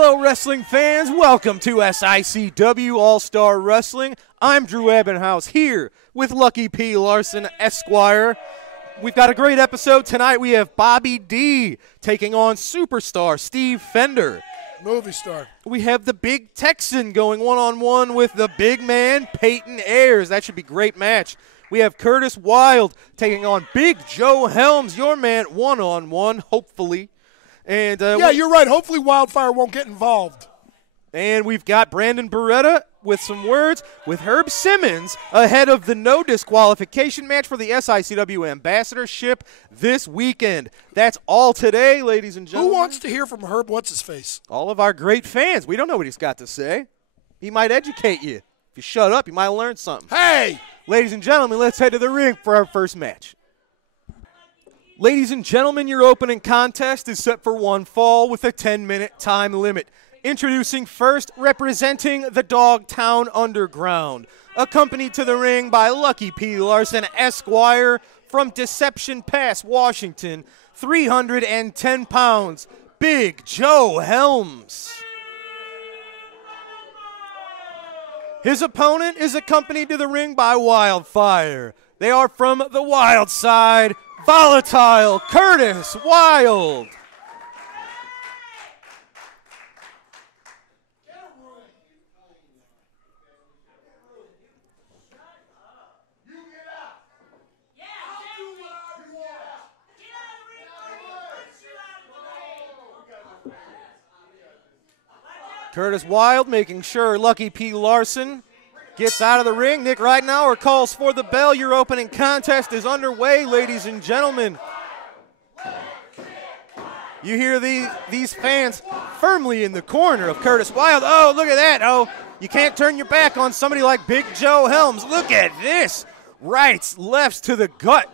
Hello, wrestling fans. Welcome to SICW All-Star Wrestling. I'm Drew Ebenhouse here with Lucky P. Larson, Esquire. We've got a great episode tonight. We have Bobby D taking on superstar Steve Fender. Movie star. We have the Big Texan going one-on-one with the big man, Peyton Ayers. That should be a great match. We have Curtis Wilde taking on Big Joe Helms, your man, one-on-one, hopefully. And yeah, you're right. Hopefully Wildfire won't get involved. And we've got Brandon Beretta with some words with Herb Simmons ahead of the no disqualification match for the SICW ambassadorship this weekend. That's all today, ladies and gentlemen. Who wants to hear from Herb What's-His-Face? All of our great fans. We don't know what he's got to say. He might educate you. If you shut up, you might learn something. Hey! Ladies and gentlemen, let's head to the ring for our first match. Ladies and gentlemen, your opening contest is set for one fall with a 10-minute time limit. Introducing first, representing the Dogtown Underground. Accompanied to the ring by Lucky P. Larson, Esquire, from Deception Pass, Washington, 310 pounds, Big Joe Helms. His opponent is accompanied to the ring by Wildfire. They are from the Wild Side, Volatile Curtis Wilde. Curtis Wilde making sure Lucky P. Larson gets out of the ring. Nick Reitenauer calls for the bell. Your opening contest is underway, ladies and gentlemen. You hear these fans firmly in the corner of Curtis Wilde. Oh, look at that. Oh, you can't turn your back on somebody like Big Joe Helms. Look at this. Rights, lefts to the gut.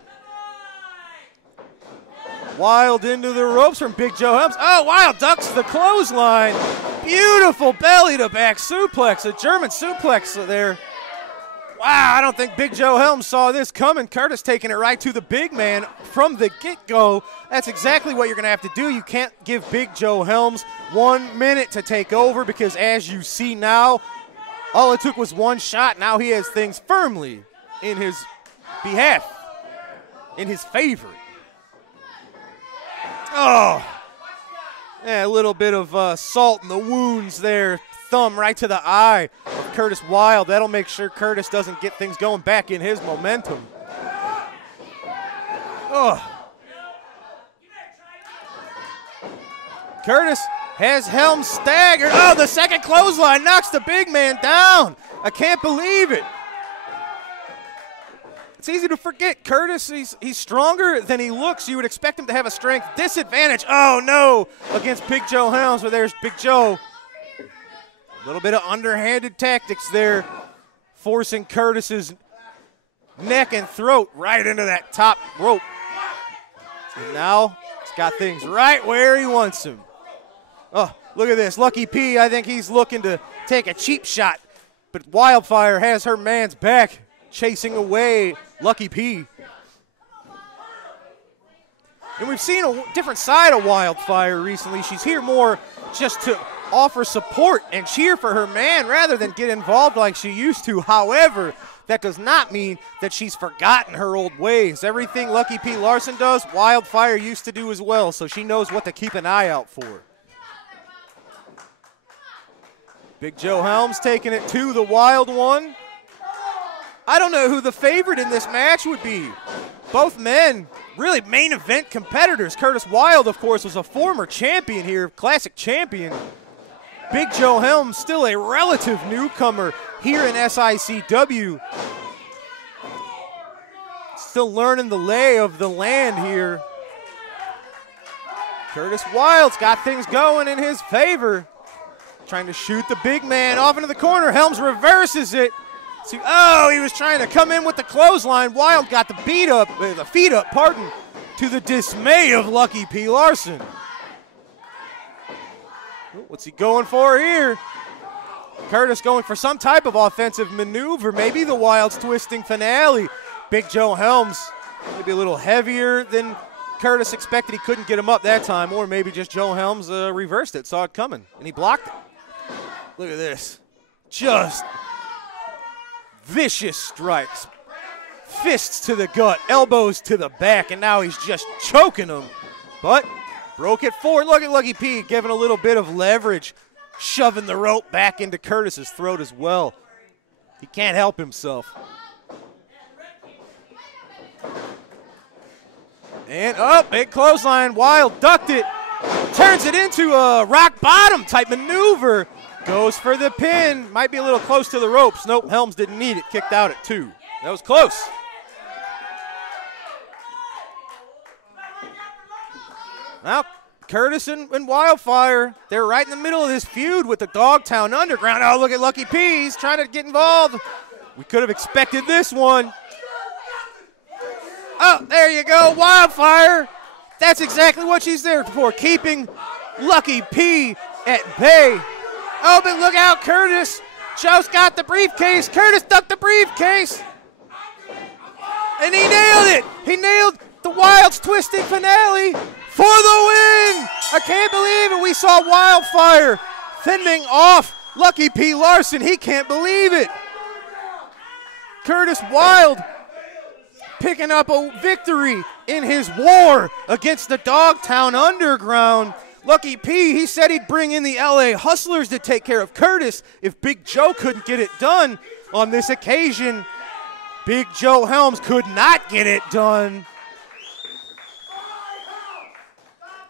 Wilde into the ropes from Big Joe Helms. Oh, Wilde ducks the clothesline. Beautiful belly-to-back suplex, a German suplex there. Wow, I don't think Big Joe Helms saw this coming. Curtis taking it right to the big man from the get-go. That's exactly what you're going to have to do. You can't give Big Joe Helms 1 minute to take over because, as you see now, all it took was one shot. Now he has things firmly in his behalf, in his favor. Oh, yeah, a little bit of salt in the wounds there. Thumb right to the eye of Curtis Wilde. That'll make sure Curtis doesn't get things going back in his momentum. Oh. Curtis has Helms staggered. Oh, the second clothesline knocks the big man down. I can't believe it. It's easy to forget. Curtis, he's stronger than he looks. You would expect him to have a strength disadvantage. Oh, no, against Big Joe Helms, but there's Big Joe. A little bit of underhanded tactics there, forcing Curtis's neck and throat right into that top rope. And now he's got things right where he wants them. Oh, look at this. Lucky P, I think he's looking to take a cheap shot, but Wildfire has her man's back, chasing away Lucky P. And we've seen a different side of Wildfire recently. She's here more just to offer support and cheer for her man rather than get involved like she used to. However, that does not mean that she's forgotten her old ways. Everything Lucky P. Larson does, Wildfire used to do as well, so she knows what to keep an eye out for. Big Joe Helms taking it to the Wild one. I don't know who the favorite in this match would be. Both men, really main event competitors. Curtis Wilde, of course, was a former champion here, classic champion. Big Joe Helms, still a relative newcomer here in SICW. Still learning the lay of the land here. Curtis Wilde's got things going in his favor. Trying to shoot the big man off into the corner. Helms reverses it. See, oh, he was trying to come in with the clothesline. Wilde got the feet up, to the dismay of Lucky P. Larson. What's he going for here? Curtis going for some type of offensive maneuver, maybe the Wild's twisting finale. Big Joe Helms, maybe a little heavier than Curtis expected he couldn't get him up that time, or maybe just Joe Helms reversed it, saw it coming, and he blocked it. Look at this. Just vicious strikes. Fists to the gut, elbows to the back, and now he's just choking him. But broke it forward. Look at Lucky P giving a little bit of leverage, shoving the rope back into Curtis's throat as well. He can't help himself. And big clothesline. Wild ducked it. Turns it into a rock bottom type maneuver. Goes for the pin. Might be a little close to the ropes. Nope, Helms didn't need it. Kicked out at 2. That was close. Now, Curtis and Wildfire, they're right in the middle of this feud with the Dogtown Underground. Oh, look at Lucky P. He's trying to get involved. We could have expected this one. Oh, there you go, Wildfire. That's exactly what she's there for, keeping Lucky P at bay. Oh, but look out, Curtis. Joe's got the briefcase. Curtis ducked the briefcase. And he nailed it. He nailed the Wild's twisting finale for the win. I can't believe it. We saw Wildfire fending off Lucky P. Larson. He can't believe it. Curtis Wild picking up a victory in his war against the Dogtown Underground. Lucky P, he said he'd bring in the LA Hustlers to take care of Curtis if Big Joe couldn't get it done. On this occasion, Big Joe Helms could not get it done.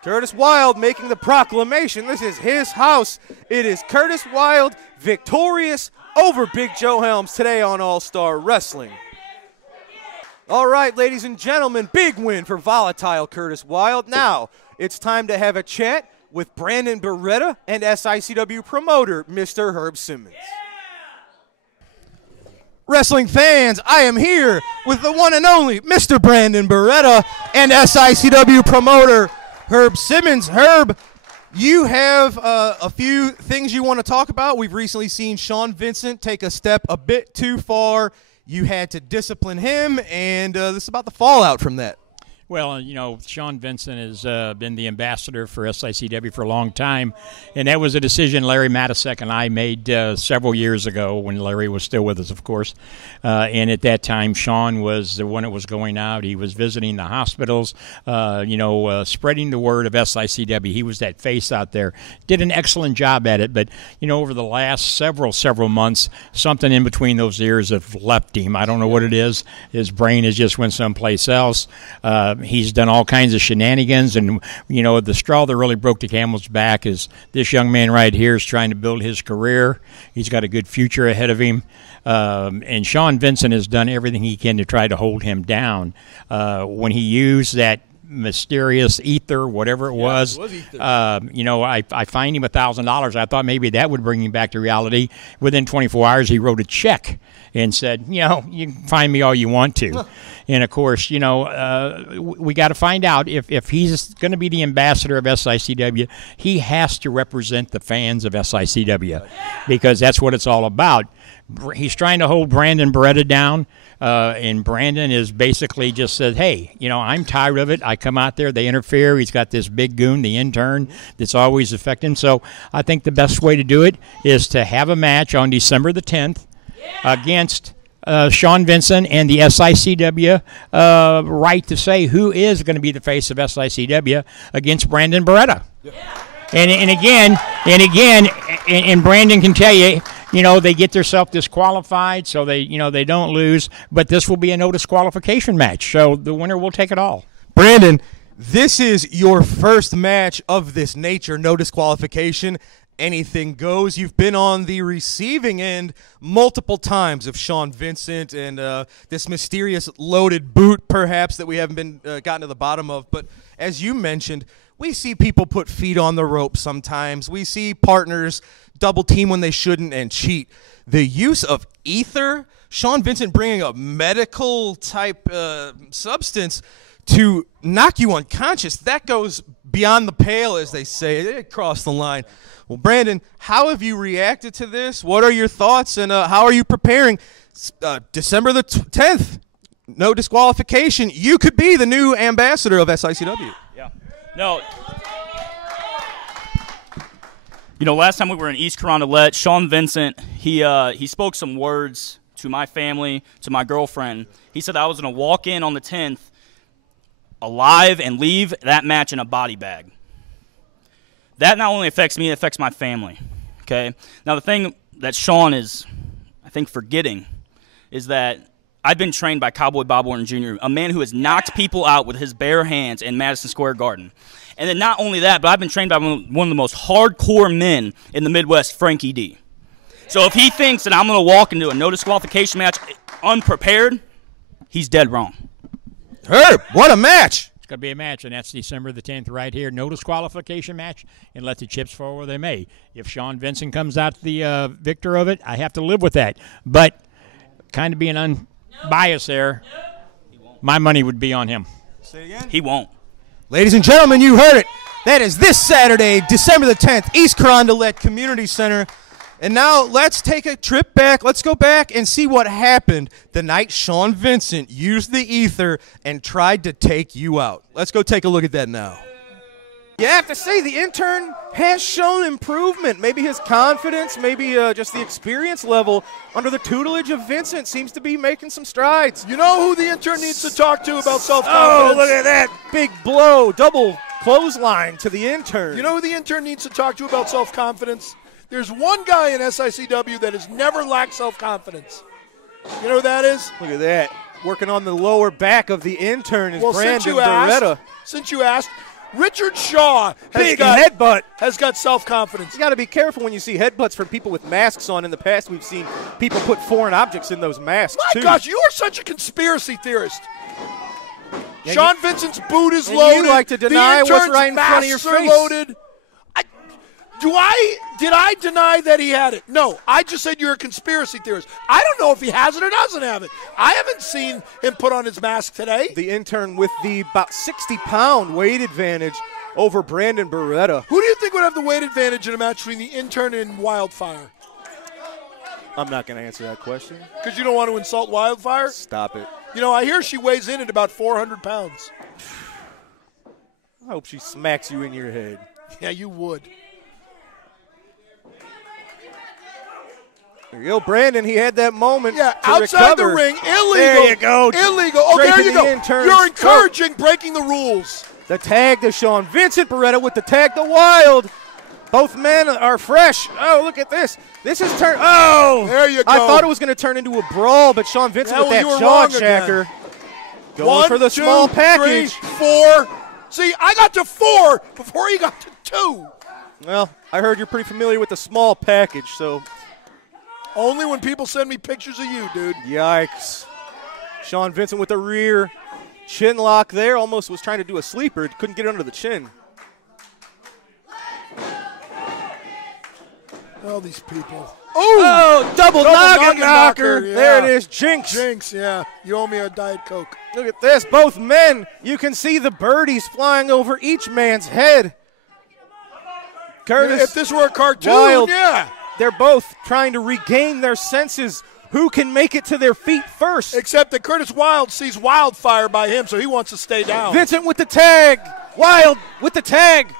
Curtis Wild making the proclamation. This is his house. It is Curtis Wild victorious over Big Joe Helms today on All-Star Wrestling. All right, ladies and gentlemen, big win for volatile Curtis Wild. Now, it's time to have a chat with Brandon Beretta and SICW promoter, Mr. Herb Simmons. Wrestling fans, I am here with the one and only Mr. Brandon Beretta and SICW promoter, Herb Simmons. Herb, you have a few things you want to talk about. We've recently seen Sean Vincent take a step a bit too far. You had to discipline him, and this is about the fallout from that. Well, you know, Sean Vincent has been the ambassador for SICW for a long time, and that was a decision Larry Matisek and I made several years ago when Larry was still with us, of course. And at that time, Sean was the one that was going out. He was visiting the hospitals, spreading the word of SICW. He was that face out there. Did an excellent job at it, but, you know, over the last several months, something in between those ears have left him. I don't know what it is. His brain has just went someplace else. He's done all kinds of shenanigans, and, you know, the straw that really broke the camel's back is this young man right here is trying to build his career. He's got a good future ahead of him. And Sean Vincent has done everything he can to try to hold him down. When he used that mysterious ether, whatever it was, I fined him $1,000. I thought maybe that would bring him back to reality. Within 24 hours, he wrote a check and said, you know, you can fine me all you want to. And, of course, you know, we got to find out if he's going to be the ambassador of SICW, he has to represent the fans of SICW because that's what it's all about. He's trying to hold Brandon Beretta down, and Brandon is basically just said, hey, you know, I'm tired of it. I come out there, they interfere. He's got this big goon, the intern, that's always affecting. So I think the best way to do it is to have a match on December the 10th against Sean Vincent and the SICW right to say who is going to be the face of SICW against Brandon Beretta. Yeah. And again, Brandon can tell you, you know, they get themselves disqualified, so they don't lose. But this will be a no disqualification match, so the winner will take it all. Brandon, this is your first match of this nature, no disqualification. Anything goes. You've been on the receiving end multiple times of Sean Vincent and this mysterious loaded boot, perhaps, that we haven't been gotten to the bottom of. But as you mentioned, we see people put feet on the rope sometimes. We see partners double team when they shouldn't and cheat. The use of ether, Sean Vincent bringing a medical type substance to knock you unconscious, that goes beyond the pale, as they say. It crossed the line. Well, Brandon, how have you reacted to this? What are your thoughts, and how are you preparing December the 10th? no disqualification. You could be the new ambassador of SICW. Yeah. No. You know, last time we were in East Carondelet, Sean Vincent, he spoke some words to my family, to my girlfriend. He said I was going to walk in on the 10th alive and leave that match in a body bag. That not only affects me, it affects my family. Okay? Now, the thing that Sean is, I think, forgetting is that I've been trained by Cowboy Bob Orton Jr., a man who has knocked people out with his bare hands in Madison Square Garden. And then not only that, but I've been trained by one of the most hardcore men in the Midwest, Frankie D. So if he thinks that I'm going to walk into a no disqualification match unprepared, he's dead wrong. Herb, what a match. It's going to be a match, and that's December the 10th right here. No disqualification match, and let the chips fall where they may. If Sean Vincent comes out the victor of it, I have to live with that. But kind of being unbiased there, my money would be on him. Say again? He won't. Ladies and gentlemen, you heard it. That is this Saturday, December the 10th, East Carondelet Community Center. And now let's take a trip back. Let's go back and see what happened the night Sean Vincent used the ether and tried to take you out. Let's go take a look at that now. You have to say the intern has shown improvement. Maybe his confidence, maybe just the experience level under the tutelage of Vincent seems to be making some strides. You know who the intern needs to talk to about self-confidence? Oh, look at that big blow, double clothesline to the intern. You know who the intern needs to talk to about self-confidence? There's one guy in SICW that has never lacked self-confidence. You know who that is? Look at that. Working on the lower back of the intern is Brandon Since you asked, Richard Shaw big headbutt. has got self-confidence. You got to be careful when you see headbutts from people with masks on. In the past, we've seen people put foreign objects in those masks, My too. gosh, you are such a conspiracy theorist. Yeah, Sean Vincent's boot is and loaded. you like to deny the what's right in front of your masks are face. Loaded. Did I deny that he had it? No, I just said you're a conspiracy theorist. I don't know if he has it or doesn't have it. I haven't seen him put on his mask today. The intern with the about 60-pound weight advantage over Brandon Beretta. Who do you think would have the weight advantage in a match between the intern and Wildfire? I'm not going to answer that question. Because you don't want to insult Wildfire? Stop it. You know, I hear she weighs in at about 400 pounds. I hope she smacks you in your head. Yeah, you would. There you go, Brandon. He had that moment. Yeah, to outside recover. the ring, illegal. There you go. Illegal. Oh, there Breaking you go. the intern's You're encouraging breaking the rules. The tag to Sean Vincent. Beretta with the tag to Wild. Both men are fresh. Oh, look at this. This is turn. Oh, there you go. I thought it was going to turn into a brawl, but Sean Vincent with that jaw jacker. Going 1, for the 2, small package. 3, 4. See, I got to 4 before he got to 2. Well, I heard you're pretty familiar with the small package, so. Only when people send me pictures of you, dude. Yikes. Sean Vincent with the rear chin lock there. Almost was trying to do a sleeper. Couldn't get it under the chin. Oh, these people. Oh, double noggin knocker. Yeah. There it is. Jinx. Jinx, yeah. You owe me a Diet Coke. Look at this. Both men. You can see the birdies flying over each man's head. Curtis. If this were a cartoon, Wild. yeah. They're both trying to regain their senses. Who can make it to their feet first? Except that Curtis Wild sees Wildfire by him, so he wants to stay down. Vincent with the tag. Wild with the tag.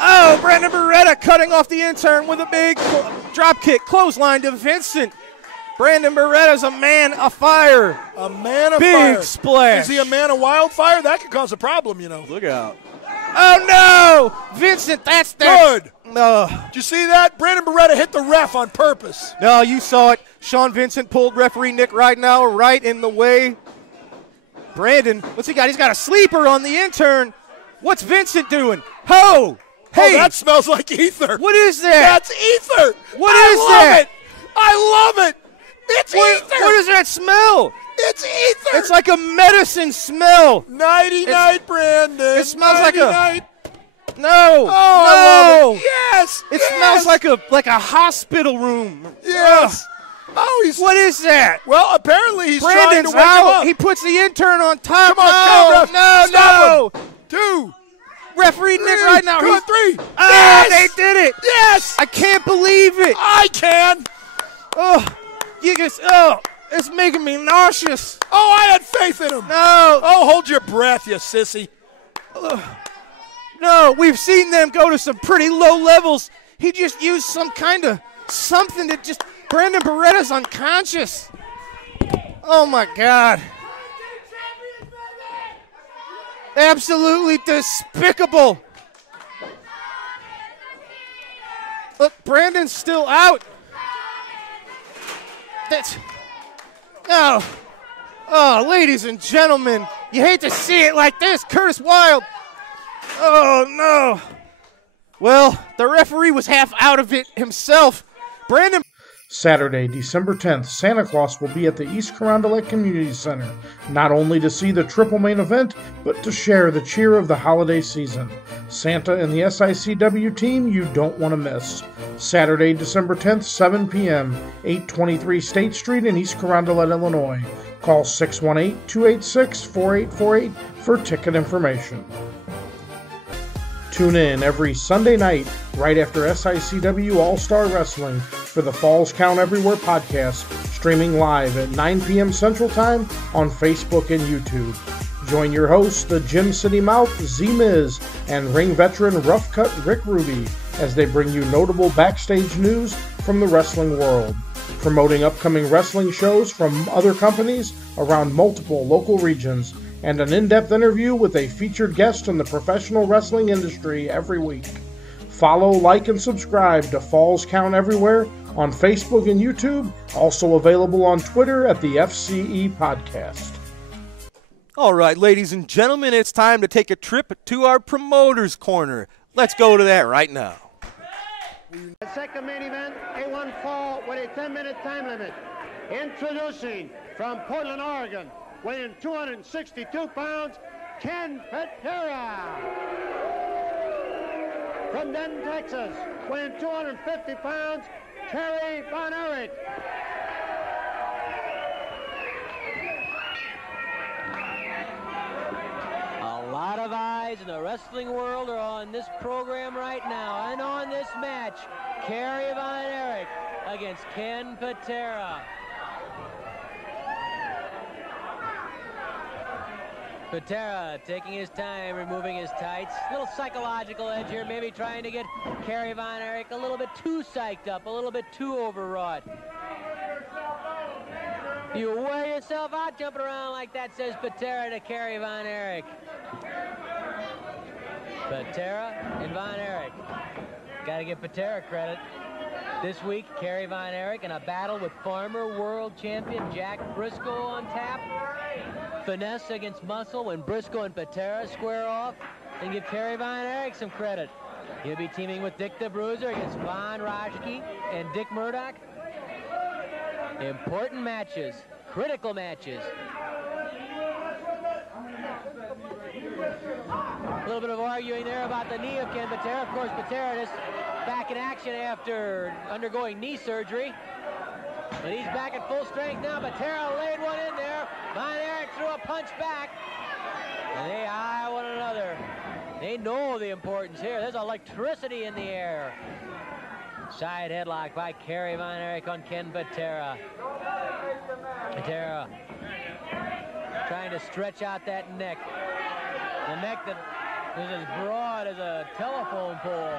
Oh, Brandon Beretta cutting off the intern with a big drop kick. Clothesline to Vincent. Brandon Beretta's a man of fire. A man of fire. Big splash. Is he a man of Wildfire? That could cause a problem, you know. Look out. Oh, no. Vincent, that's that. Good. No. Did you see that? Brandon Beretta hit the ref on purpose. No, you saw it. Sean Vincent pulled referee Nick Ridenauer right in the way. Brandon, what's he got? He's got a sleeper on the intern. What's Vincent doing? Ho! Hey, oh, that smells like ether. What is that? That's ether. What is that? I love it. It's ether. What does that smell? It's ether. It's like a medicine smell. Nighty-night, Brandon. It smells like Nighty-night. No. Oh, I love it. Yes. It smells like a hospital room. Yes. Oh, he's. What is that? Well, apparently he's Brandon's trying to wake him out. up. He puts the intern on top. Come on, count, ref. No. Stop him. 2. Referee Nick right now. Go 3. Ah, Yes. they did it. Yes. I can't believe it. I can. Oh, you just. Oh. It's making me nauseous. Oh, I had faith in him. No. Oh, hold your breath, you sissy. No, we've seen them go to some pretty low levels. He just used some kind of something that just, Brandon Beretta's unconscious. Oh my God. Absolutely despicable. Look, Brandon's still out. Oh, ladies and gentlemen, you hate to see it like this. Curtis Wild. Oh, no. Well, the referee was half out of it himself. Brandon. Saturday, December 10th, Santa Claus will be at the East Carondelet Community Center, not only to see the triple main event, but to share the cheer of the holiday season. Santa and the SICW team you don't want to miss. Saturday, December 10th, 7 p.m., 823 State Street in East Carondelet, Illinois. Call 618-286-4848 for ticket information. Tune in every Sunday night right after SICW All-Star Wrestling for the Falls Count Everywhere podcast, streaming live at 9 p.m. Central Time on Facebook and YouTube. Join your hosts, the Gym City Mouth, Z-Miz, and ring veteran Rough Cut Rick Ruby as they bring you notable backstage news from the wrestling world, promoting upcoming wrestling shows from other companies around multiple local regions, and an in-depth interview with a featured guest in the professional wrestling industry every week. Follow, like, and subscribe to Falls Count Everywhere on Facebook and YouTube, also available on Twitter at the FCE Podcast. All right, ladies and gentlemen, it's time to take a trip to our Promoter's Corner. Let's go to that right now. The second main event, A1 fall with a 10-minute time limit. Introducing from Portland, Oregon, weighing 262 pounds, Ken Patera. From Denton, Texas, weighing 250 pounds, Kerry Von Erich. A lot of eyes in the wrestling world are on this program right now and on this match. Kerry Von Erich against Ken Patera. Patera taking his time, removing his tights. A little psychological edge here, maybe trying to get Kerry Von Erich a little bit too psyched up, a little bit too overwrought. You wear yourself out jumping around like that, says Patera to Kerry Von Erich. Patera and Von Erich. Got to give Patera credit. This week, Kerry Von Erich in a battle with former world champion Jack Briscoe on tap. Finesse against muscle when Briscoe and Patera square off. And give Kerry Von Erich some credit. He'll be teaming with Dick the Bruiser against Von Rajki and Dick Murdoch. Important matches, critical matches. A little bit of arguing there about the knee of Ken Patera. Of course, Patera is back in action after undergoing knee surgery. But he's back at full strength now. Patera laid one in there. Von Erich threw a punch back. And they eye one another. They know the importance here. There's electricity in the air. Side headlock by Kerry Von Erich on Ken Patera. Patera trying to stretch out that neck. The neck that is as broad as a telephone pole.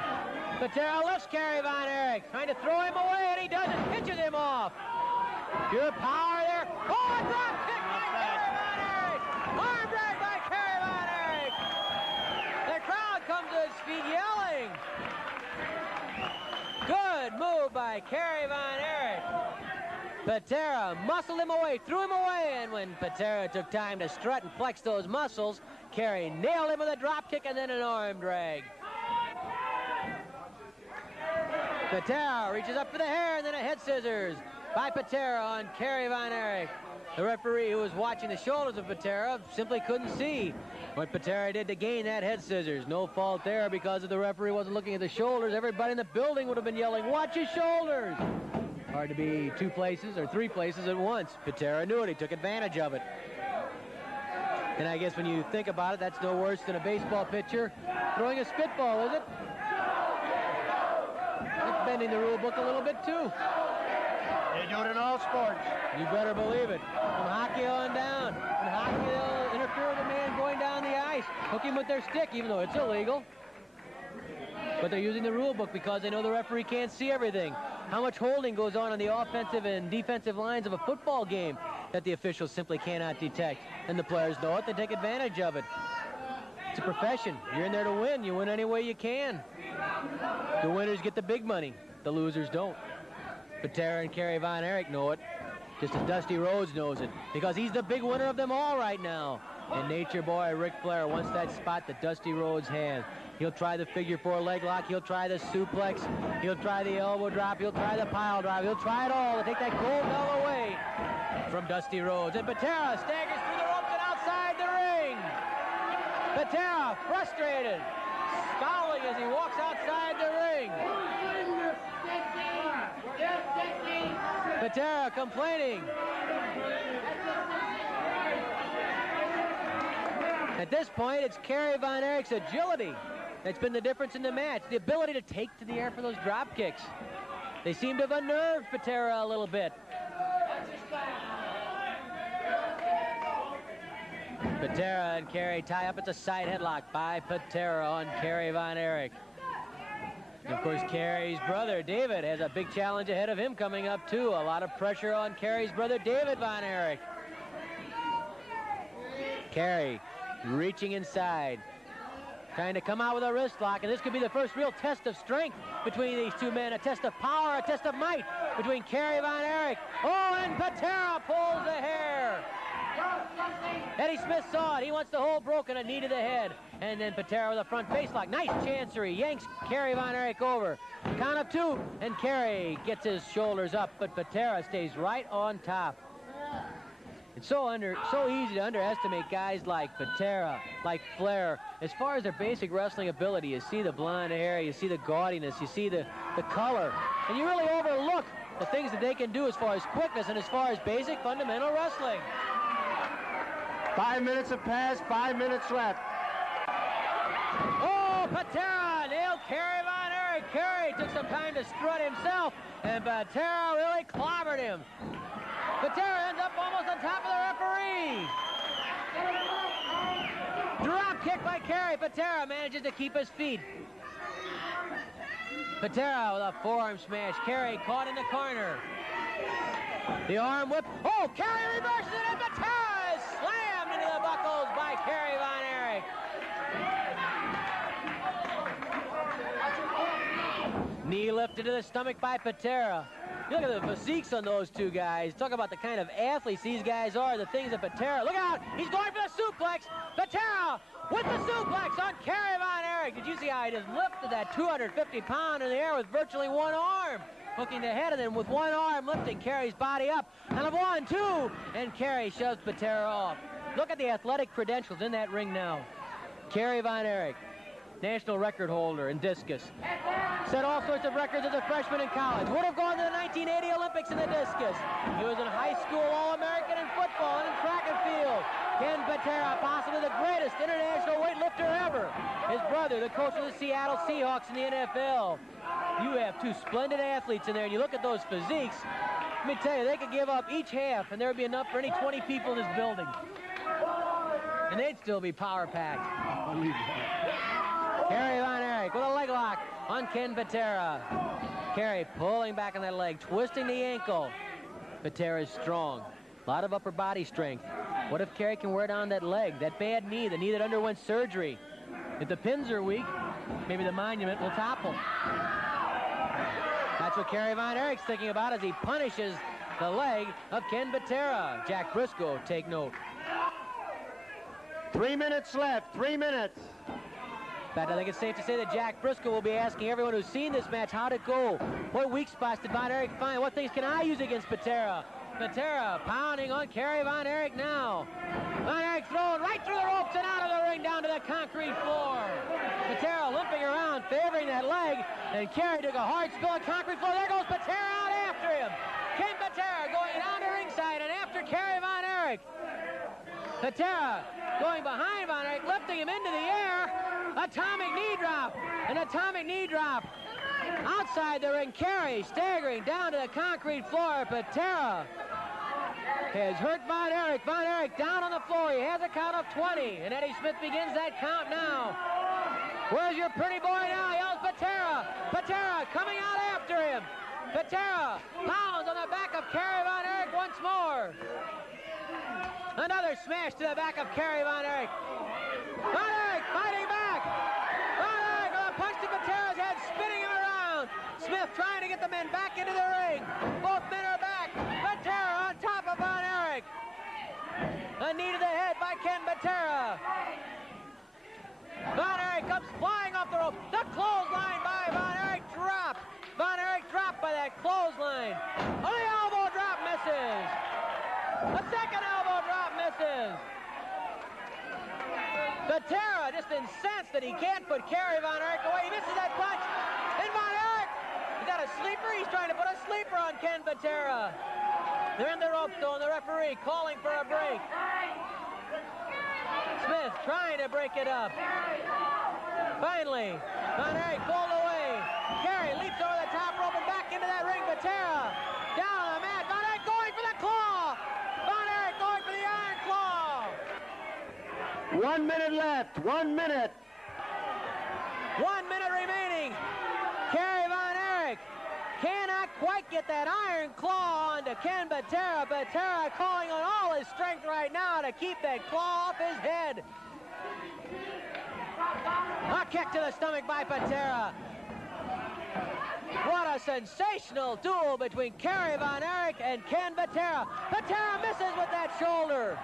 Patera lifts Kerry Von Erich, trying to throw him away, and he does it, pitches him off. Good power there. Oh, a drop kick by Kerry Von Erich. Arm drag by Kerry Von Erich. The crowd comes to its feet yelling. Good move by Kerry Von Erich. Patera muscled him away, threw him away, and when Patera took time to strut and flex those muscles, Kerry nailed him with a drop kick and then an arm drag. Patera reaches up for the hair and then a head scissors by Patera on Kerry Von Erich. The referee, who was watching the shoulders of Patera, simply couldn't see what Patera did to gain that head scissors. No fault there because if the referee wasn't looking at the shoulders, everybody in the building would have been yelling, "Watch his shoulders!" Hard to be two places or three places at once. Patera knew it. He took advantage of it. And I guess when you think about it, that's no worse than a baseball pitcher throwing a spitball, is it? That's bending the rule book a little bit, too. It do it in all sports. You better believe it. From hockey on down. In hockey, they'll interfere with a man going down the ice. Hook him with their stick, even though it's illegal. But they're using the rule book because they know the referee can't see everything. How much holding goes on the offensive and defensive lines of a football game that the officials simply cannot detect. And the players know it. They take advantage of it. It's a profession. You're in there to win. You win any way you can. The winners get the big money. The losers don't. Patera and Kerry Von Erich know it, just as Dusty Rhodes knows it, because he's the big winner of them all right now. And Nature Boy Ric Flair wants that spot that Dusty Rhodes has. He'll try the figure 4 leg lock. He'll try the suplex. He'll try the elbow drop. He'll try the pile drive. He'll try it all to take that gold medal away from Dusty Rhodes. And Patera staggers through the ropes and outside the ring. Patera frustrated, scowling as he walks outside the ring. Patera complaining. At this point, it's Kerry Von Erich's agility that's been the difference in the match. The ability to take to the air for those drop kicks. They seem to have unnerved Patera a little bit. Patera and Kerry tie up. It's a side headlock by Patera on Kerry Von Erich. And of course, Kerry's brother, David, has a big challenge ahead of him coming up, too. A lot of pressure on Kerry's brother, David Von Erich. Kerry reaching inside, trying to come out with a wrist lock, and this could be the first real test of strength between these two men, a test of power, a test of might between Kerry Von Erich. Oh, and Patera pulls the hair. Eddie Smith saw it. He wants the hole broken, a knee to the head. And then Patera with a front face lock. Nice chancery. Yanks Kerry Von Erich over. Count of 2, and Kerry gets his shoulders up, but Patera stays right on top. It's so easy to underestimate guys like Patera, like Flair. As far as their basic wrestling ability, you see the blonde hair, you see the gaudiness, you see the color, and you really overlook the things that they can do as far as quickness and as far as basic fundamental wrestling. 5 minutes have passed, 5 minutes left. Oh, Patera nailed Kerry Von Erich. Kerry took some time to strut himself, and Patera really clobbered him. Patera ends up almost on top of the referee. Drop kick by Kerry. Patera manages to keep his feet. Patera with a forearm smash. Kerry caught in the corner. The arm whip. Oh, Kerry reverses it, and Patera is slammed into the buckles by Kerry Von Erich. Knee lifted to the stomach by Patera. Look at the physiques on those two guys. Talk about the kind of athletes these guys are, the things that Patera. Look out! He's going for the suplex. Patera with the suplex on Kerry Von Erich. Did you see how he just lifted that 250-pound in the air with virtually one arm? Hooking the head, and then with one arm lifting Kerry's body up. And a 1, 2, and Kerry shoves Patera off. Look at the athletic credentials in that ring now. Kerry Von Erich, national record holder in discus. Set all sorts of records as a freshman in college. Would have gone to the 1980 Olympics in the discus. He was in high school All-American in football and in track and field. Ken Patera, possibly the greatest international weightlifter ever. His brother, the coach of the Seattle Seahawks in the NFL. You have two splendid athletes in there, and you look at those physiques. Let me tell you, they could give up each half, and there would be enough for any 20 people in this building. And they'd still be power-packed. Kerry Von Erich with a leg lock on Ken Patera. Kerry pulling back on that leg, twisting the ankle. Patera is strong. A lot of upper body strength. What if Kerry can wear down that leg, that bad knee, the knee that underwent surgery? If the pins are weak, maybe the monument will topple. That's what Kerry Von Erich's thinking about as he punishes the leg of Ken Patera. Jack Briscoe, take note. 3 minutes left, 3 minutes. In fact, I think it's safe to say that Jack Briscoe will be asking everyone who's seen this match how to go. What weak spots did Von Erich find? What things can I use against Patera? Patera pounding on Kerry Von Erich now. Von Erich thrown right through the ropes and out of the ring down to the concrete floor. Patera limping around, favoring that leg, and Kerry took a hard spill on concrete floor. There goes Patera out after him. Ken Patera going down to ringside and after Kerry Von Erich. Patera going behind Von Erich, lifting him into the air. Atomic knee drop, an atomic knee drop. Outside the ring, Carey staggering down to the concrete floor. Patera has hurt Von Erich. Von Erich down on the floor. He has a count of 20, and Eddie Smith begins that count now. Where's your pretty boy now? Yells Patera. Patera coming out after him. Patera pounds on the back of Kerry Von Erich once more. Another smash to the back of Kerry Von Erich. Von Erich fighting back. Von Erich with a punch to Patera's head, spinning him around. Smith trying to get the men back into the ring. Both men are back. Patera on top of Von Erich. A knee to the head by Ken Patera. Von Erich comes flying off the rope. The clothesline by Von Erich dropped. Von Erich dropped by that clothesline. Oh, the elbow drop misses. A second elbow drop misses. Patera just incensed that he can't put Kerry Von Erich away. He misses that punch. And Von Erich, he got a sleeper. He's trying to put a sleeper on Ken Patera. They're in the ropes though, and the referee calling for a break. Smith trying to break it up. Finally, Von Erich pulled away. Kerry leaps over the top rope and back into that ring. Patera down on the mat. Von Erich going for the claw. Von Erich going for the iron claw. 1 minute left. 1 minute. 1 minute remaining. Kerry Von Erich cannot quite get that iron claw onto Ken Patera. Patera calling on all his strength right now to keep that claw off his head. A kick to the stomach by Patera. What a sensational duel between Kerry Von Erich and Ken Patera. Patera misses with that shoulder.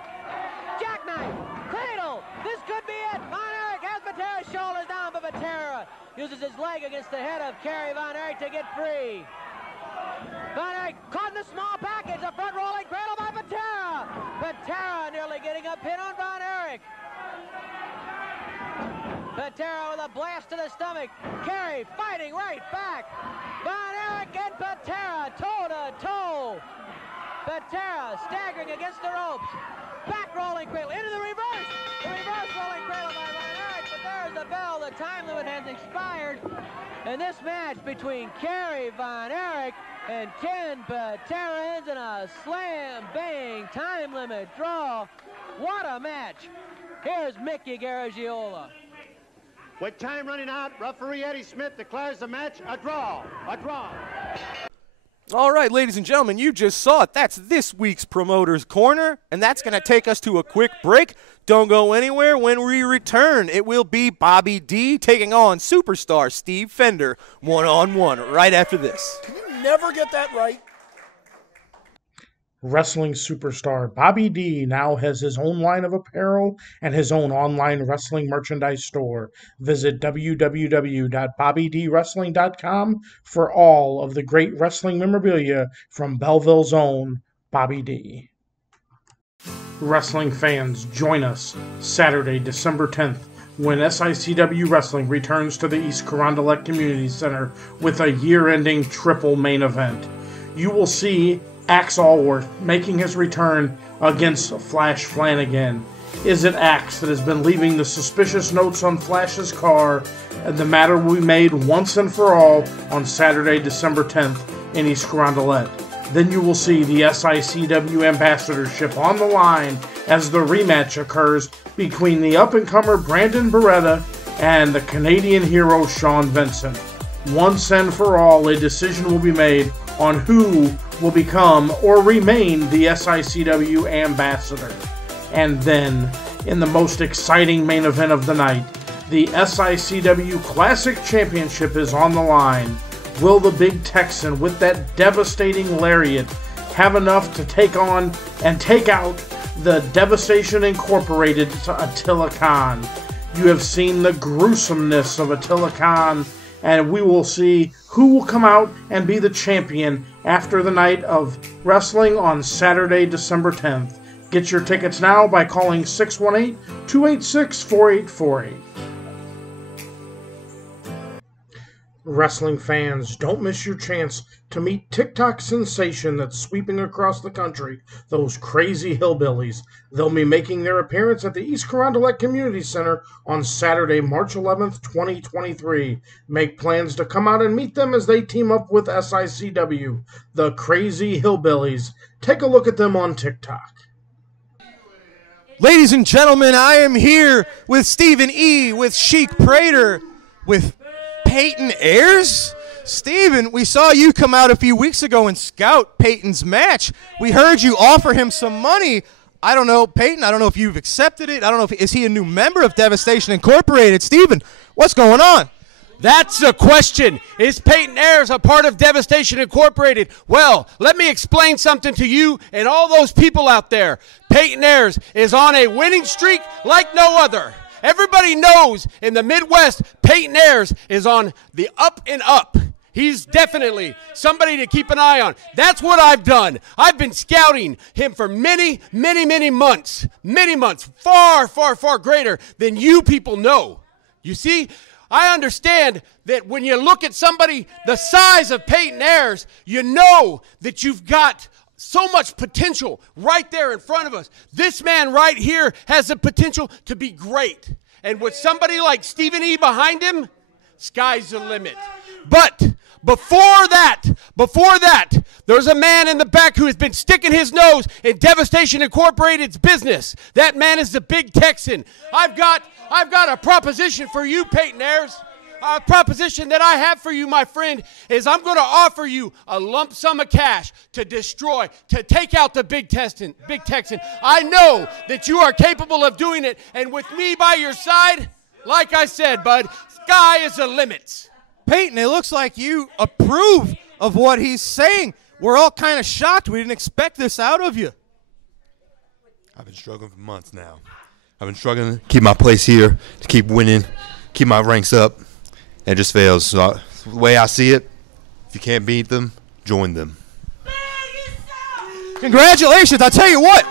Jackknife, cradle, this could be it. Von Erich has Patera's shoulders down, but Patera uses his leg against the head of Kerry Von Erich to get free. Von Erich caught in the small package, a front rolling cradle by Patera. Patera nearly getting a pin on Von Erich. Patera with a blast to the stomach. Kerry fighting right back. Von Erich and Patera toe to toe. Patera staggering against the ropes. Back rolling cradle into the reverse. The reverse rolling cradle by Von Erich, but there's the bell. The time limit has expired. And this match between Kerry Von Erich and Ken Patera ends in a slam bang time limit draw. What a match. Here's Mickey Garagiola. With time running out, referee Eddie Smith declares the match a draw. A draw. All right, ladies and gentlemen, you just saw it. That's this week's Promoter's Corner, and that's going to take us to a quick break. Don't go anywhere. When we return, it will be Bobby D taking on superstar Steve Fender one-on-one right after this. Can you never get that right? Wrestling superstar Bobby D now has his own line of apparel and his own online wrestling merchandise store. Visit www.bobbydwrestling.com for all of the great wrestling memorabilia from Belleville's own Bobby D. Wrestling fans, join us Saturday, December 10th, when SICW Wrestling returns to the East Carondelet Community Center with a year-ending triple main event. You will see Axe Allworth making his return against Flash Flanagan. Is it Axe that has been leaving the suspicious notes on Flash's car? And the matter will be made once and for all on Saturday, December 10th in East Carondelet. Then you will see the SICW ambassadorship on the line as the rematch occurs between the up-and-comer Brandon Beretta and the Canadian hero Sean Vincent. Once and for all, a decision will be made on who will become or remain the SICW ambassador. And then, in the most exciting main event of the night, the SICW Classic Championship is on the line. Will the Big Texan, with that devastating lariat, have enough to take on and take out the Devastation Incorporated to Attila Khan? You have seen the gruesomeness of Attila Khan, and we will see who will come out and be the champion after the night of wrestling on Saturday, December 10th. Get your tickets now by calling 618-286-4848. Wrestling fans, don't miss your chance to meet TikTok sensation that's sweeping across the country, those crazy hillbillies. They'll be making their appearance at the East Carondelet Community Center on Saturday, March 11th, 2023. Make plans to come out and meet them as they team up with SICW, the Crazy Hillbillies. Take a look at them on TikTok. Ladies and gentlemen, I am here with Stephen E., with Sheik Prater, with Peyton Ayers. Stephen, we saw you come out a few weeks ago and scout Peyton's match. We heard you offer him some money. I don't know, Peyton, I don't know if you've accepted it. I don't know is he a new member of Devastation Incorporated? Stephen, what's going on? That's the question. Is Peyton Ayers a part of Devastation Incorporated? Well, let me explain something to you and all those people out there. Peyton Ayers is on a winning streak like no other. Everybody knows in the Midwest, Peyton Ayers is on the up and up. He's definitely somebody to keep an eye on. That's what I've done. I've been scouting him for many, many, many months. Many months. Far, far, far greater than you people know. You see, I understand that when you look at somebody the size of Peyton Ayers, you know that you've got so much potential right there in front of us. This man right here has the potential to be great. And with somebody like Stephen E. behind him, sky's the limit. But before that, there's a man in the back who has been sticking his nose in Devastation Incorporated's business. That man is the Big Texan. I've got a proposition for you, Peyton Ayers. A proposition that I have for you, my friend, is I'm going to offer you a lump sum of cash to destroy, to take out the Big Texan. I know that you are capable of doing it, and with me by your side, like I said, bud, sky is the limit. Peyton, it looks like you approve of what he's saying. We're all kind of shocked. We didn't expect this out of you. I've been struggling for months now. I've been struggling to keep my place here, to keep winning, keep my ranks up. It just fails. So the way I see it, if you can't beat them, join them. Congratulations. I'll tell you what,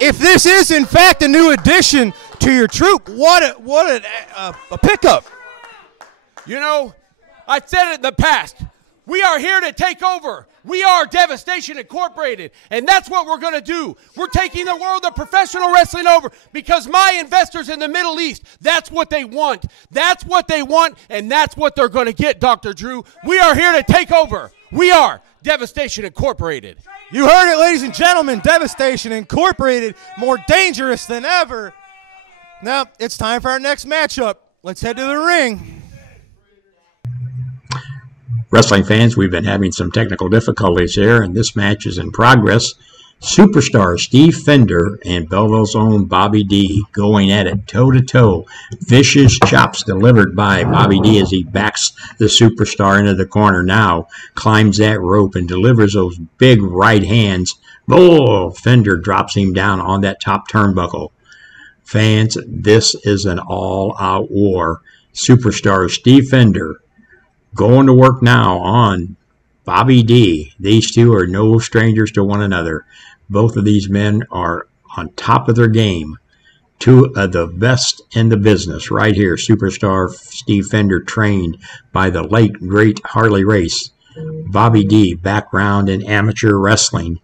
if this is in fact a new addition to your troop, what a pickup. You know, I said it in the past. We are here to take over. We are Devastation Incorporated, and that's what we're going to do. We're taking the world of professional wrestling over because my investors in the Middle East, that's what they want. That's what they want, and that's what they're going to get, Dr. Drew. We are here to take over. We are Devastation Incorporated. You heard it, ladies and gentlemen. Devastation Incorporated, more dangerous than ever. Now, it's time for our next matchup. Let's head to the ring. Wrestling fans, we've been having some technical difficulties here, and this match is in progress. Superstar Steve Fender and Belleville's own Bobby D going at it toe-to-toe. Vicious chops delivered by Bobby D as he backs the Superstar into the corner now. Climbs that rope and delivers those big right hands. Oh, Fender drops him down on that top turnbuckle. Fans, this is an all-out war. Superstar Steve Fender going to work now on Bobby D. These two are no strangers to one another. Both of these men are on top of their game. Two of the best in the business right here. Superstar Steve Fender, trained by the late, great Harley Race. Bobby D, background in amateur wrestling.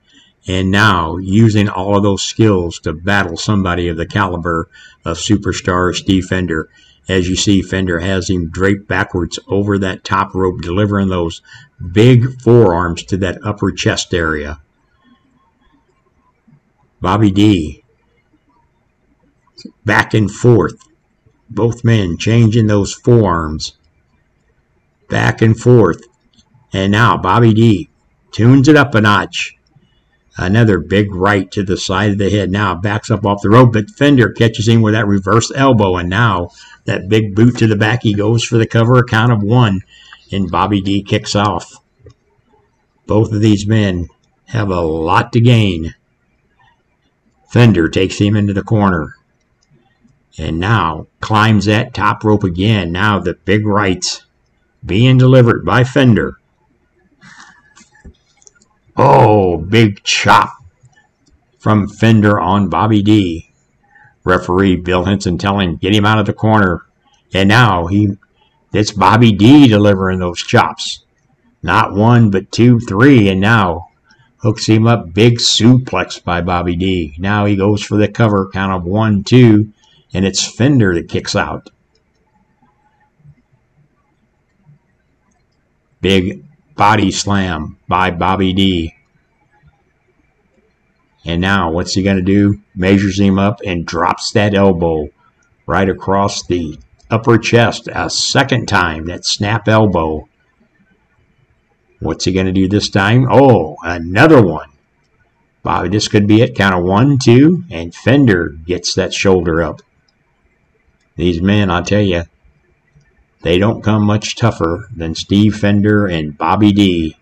And now using all of those skills to battle somebody of the caliber of Superstar Steve Fender. As you see, Fender has him draped backwards over that top rope, delivering those big forearms to that upper chest area. Bobby D, back and forth. Both men changing those forearms. Back and forth. And now Bobby D tunes it up a notch. Another big right to the side of the head. Now backs up off the rope, but Fender catches him with that reverse elbow. And now that big boot to the back. He goes for the cover, a count of one. And Bobby D kicks off. Both of these men have a lot to gain. Fender takes him into the corner. And now climbs that top rope again. Now the big rights being delivered by Fender. Oh, big chop from Fender on Bobby D. Referee Bill Henson telling him, get him out of the corner. And now It's Bobby D delivering those chops. Not one, but two, three, and now hooks him up. Big suplex by Bobby D. Now he goes for the cover, count of 1, 2, and it's Fender that kicks out. Big body slam by Bobby D. And now what's he going to do? Measures him up and drops that elbow right across the upper chest a second time. That snap elbow. What's he going to do this time? Oh, another one. Bobby, this could be it. Count of 1, 2, and Fender gets that shoulder up. These men, I'll tell you, they don't come much tougher than Steve Fender and Bobby D.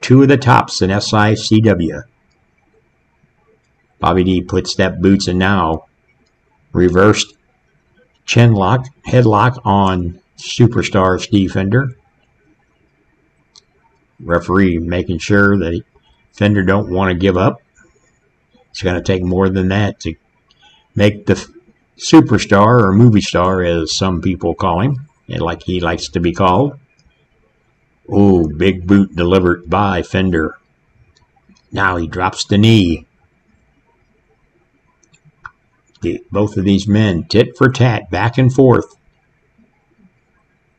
Two of the tops in SICW. Bobby D puts that boots in now. Reversed chin lock, headlock on superstar Steve Fender. Referee making sure that Fender don't want to give up. It's going to take more than that to make the superstar or movie star, as some people call him, and like he likes to be called. Oh, big boot delivered by Fender. Now he drops the knee. Both of these men tit for tat, back and forth.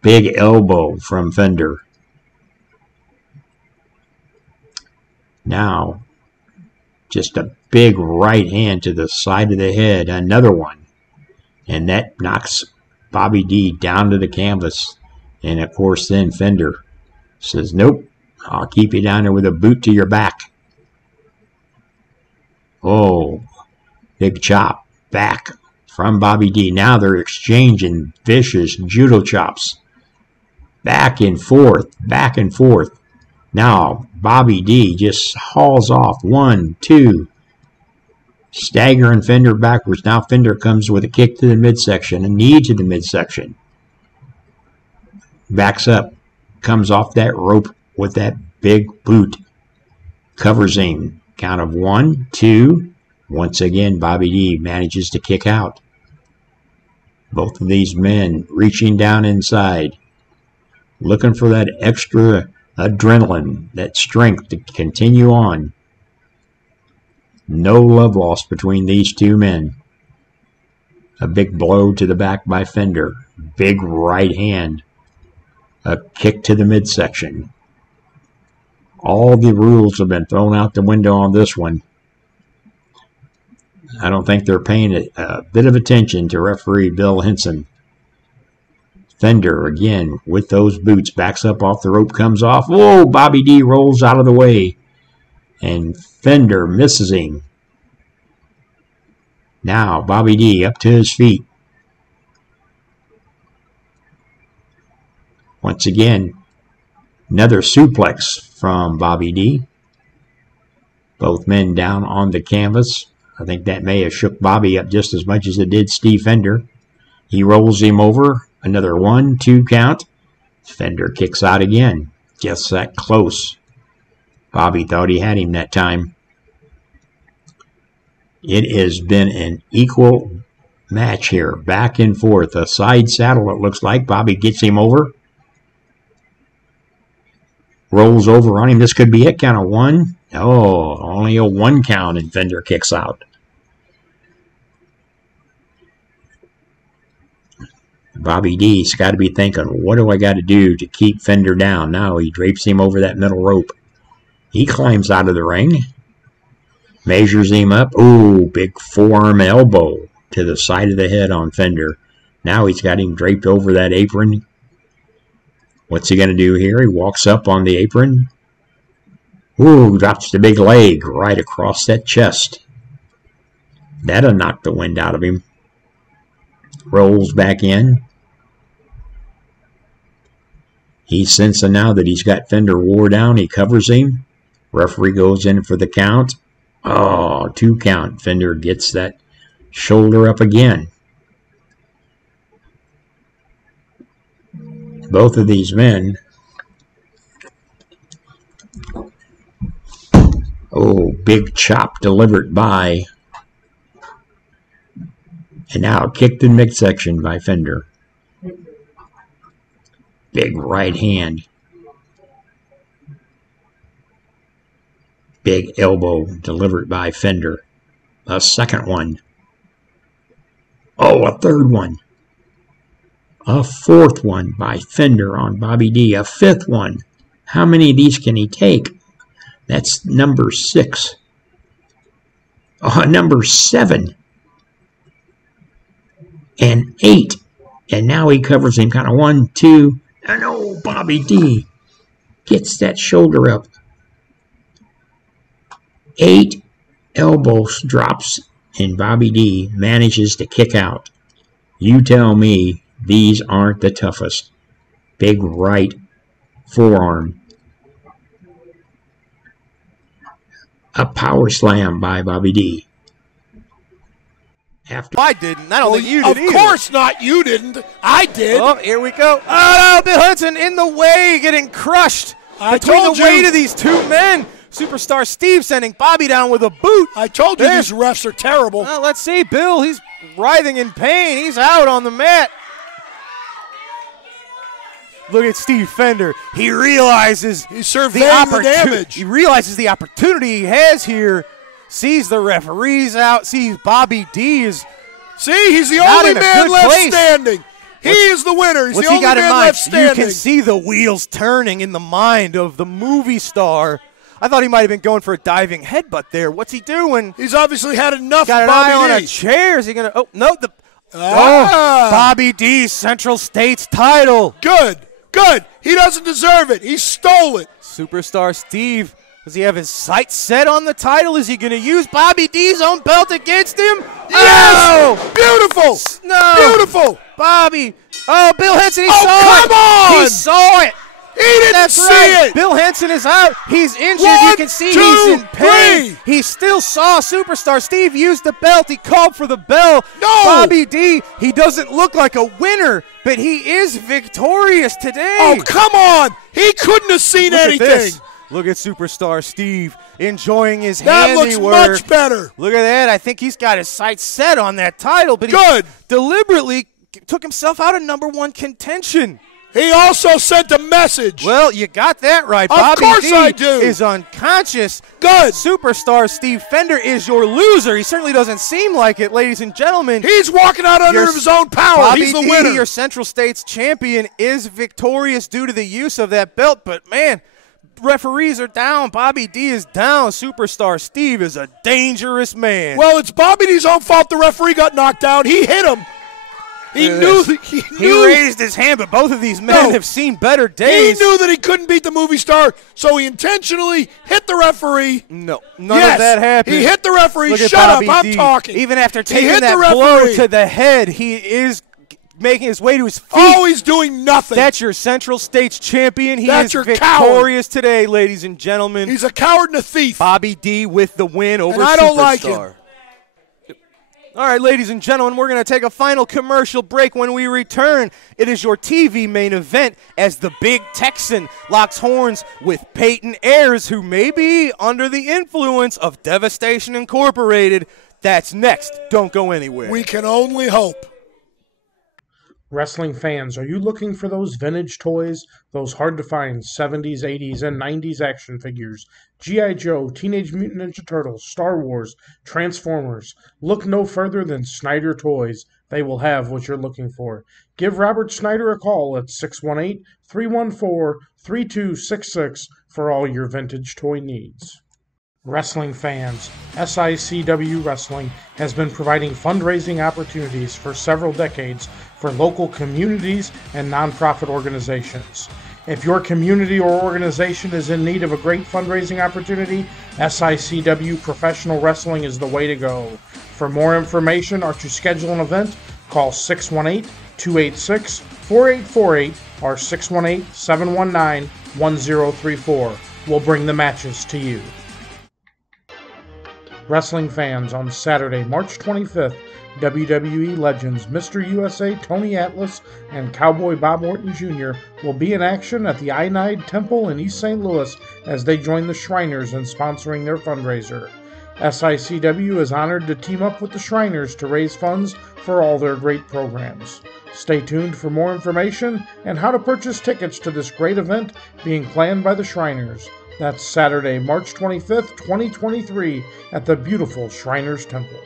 Big elbow from Fender. Now, just a big right hand to the side of the head. Another one. And that knocks Bobby D down to the canvas. And, of course, then Fender says, nope, I'll keep you down there with a boot to your back. Oh, big chop back from Bobby D. Now they're exchanging vicious judo chops. Back and forth, back and forth. Now, Bobby D just hauls off. 1, 2. Staggering Fender backwards. Now Fender comes with a kick to the midsection, a knee to the midsection. Backs up. Comes off that rope with that big boot. Covers him. Count of 1, 2. Once again, Bobby D manages to kick out. Both of these men reaching down inside. Looking for that extra adrenaline, that strength to continue on. No love lost between these two men. A big blow to the back by Fender. Big right hand. A kick to the midsection. All the rules have been thrown out the window on this one. I don't think they're paying a bit of attention to referee Bill Henson. Fender, again, with those boots, backs up off the rope, comes off. Whoa, Bobby D rolls out of the way. And Fender misses him. Now, Bobby D up to his feet. Once again, another suplex from Bobby D. Both men down on the canvas. I think that may have shook Bobby up just as much as it did Steve Fender. He rolls him over. Another 1, 2 count. Fender kicks out again. Just that close. Bobby thought he had him that time. It has been an equal match here. Back and forth. A side saddle, it looks like. Bobby gets him over. Rolls over on him. This could be it. Count of 1. Oh, only a 1 count, and Fender kicks out. Bobby D's got to be thinking, what do I got to do to keep Fender down? Now he drapes him over that middle rope. He climbs out of the ring. Measures him up. Ooh, big forearm elbow to the side of the head on Fender. Now he's got him draped over that apron. What's he going to do here? He walks up on the apron. Ooh, drops the big leg right across that chest. That'll knock the wind out of him. Rolls back in. He's sensing now that he's got Fender wore down. He covers him. Referee goes in for the count. Oh, 2 count. Fender gets that shoulder up again. Both of these men. Oh, big chop delivered by. And now kicked in midsection by Fender. Big right hand. Big elbow delivered by Fender. A second one. Oh, a third one. A fourth one by Fender on Bobby D. A fifth one. How many of these can he take? That's number 6. Number 7. And 8. And now he covers him kind of 1, 2. And oh, Bobby D gets that shoulder up. 8 elbows drops, and Bobby D manages to kick out. You tell me these aren't the toughest. Big right forearm. A power slam by Bobby D. I didn't. I don't think you did either. Of course not. You didn't. I did. Oh, here we go. Oh, no, Bill Henson in the way, getting crushed. Between the weight of these two men. Superstar Steve sending Bobby down with a boot. I told you these refs are terrible. Well, let's see. Bill, he's writhing in pain. He's out on the mat. Look at Steve Fender. He realizes he's surveying the damage. He realizes the opportunity he has here. Sees the referees out. Sees Bobby D is. See, he's the only man left standing. He is the winner. He's the only man left standing. You can see the wheels turning in the mind of the movie star. I thought he might have been going for a diving headbutt there. What's he doing? He's obviously had enough. Got of an Bobby eye D. on a chair. Is he gonna? Oh no! Bobby D's Central States title. Good. He doesn't deserve it. He stole it. Superstar Steve. Does he have his sights set on the title? Is he going to use Bobby D's own belt against him? Yes! Oh! Beautiful! No! Beautiful! Bobby! Oh, Bill Henson, he saw it! Come on! He saw it! He didn't see it! Bill Henson is out. He's injured. 1, you can see 2, he's in pain. 3. He still saw Superstar Steve use the belt. He called for the bell. No! Bobby D, he doesn't look like a winner, but he is victorious today. Oh, come on! He couldn't have seen anything. Look at Superstar Steve enjoying his handiwork. That looks much better. Look at that. I think he's got his sights set on that title, but he deliberately took himself out of #1 contention. He also sent a message. Well, you got that right. Of course I do. Is unconscious. Good. Superstar Steve Fender is your loser. He certainly doesn't seem like it, ladies and gentlemen. He's walking out under his own power. Bobby He's the D, winner. Your Central States champion, is victorious due to the use of that belt, but man, referees are down. Bobby D is down. Superstar Steve is a dangerous man. Well, it's Bobby D's own fault the referee got knocked down. He hit him. He knew. He raised his hand, but both of these men have seen better days. He knew that he couldn't beat the movie star, so he intentionally hit the referee. No, none of that happened. He hit the referee. Shut up, I'm talking. Even after taking that blow to the head, he is making his way to his feet. Oh, he's doing nothing. That's your Central States champion. He That's is your victorious today, ladies and gentlemen. He's a coward and a thief. Bobby D with the win over and I don't like him. All right, ladies and gentlemen, we're going to take a final commercial break. When we return, it is your TV main event as the Big Texan locks horns with Peyton Ayers, who may be under the influence of Devastation Incorporated. That's next. Don't go anywhere. We can only hope. Wrestling fans, are you looking for those vintage toys, those hard-to-find 70s, 80s, and 90s action figures? G.I. Joe, Teenage Mutant Ninja Turtles, Star Wars, Transformers. Look no further than Snyder Toys. They will have what you're looking for. Give Robert Snyder a call at 618-314-3266 for all your vintage toy needs. Wrestling fans, SICW Wrestling has been providing fundraising opportunities for several decades for local communities and nonprofit organizations. If your community or organization is in need of a great fundraising opportunity, SICW Professional Wrestling is the way to go. For more information or to schedule an event, call 618-286-4848 or 618-719-1034. We'll bring the matches to you. Wrestling fans, on Saturday, March 25th, WWE legends Mr. USA Tony Atlas and Cowboy Bob Orton Jr. will be in action at the Ionide Temple in East St. Louis as they join the Shriners in sponsoring their fundraiser. SICW is honored to team up with the Shriners to raise funds for all their great programs. Stay tuned for more information and how to purchase tickets to this great event being planned by the Shriners. That's Saturday, March 25th, 2023 at the beautiful Shriners Temple.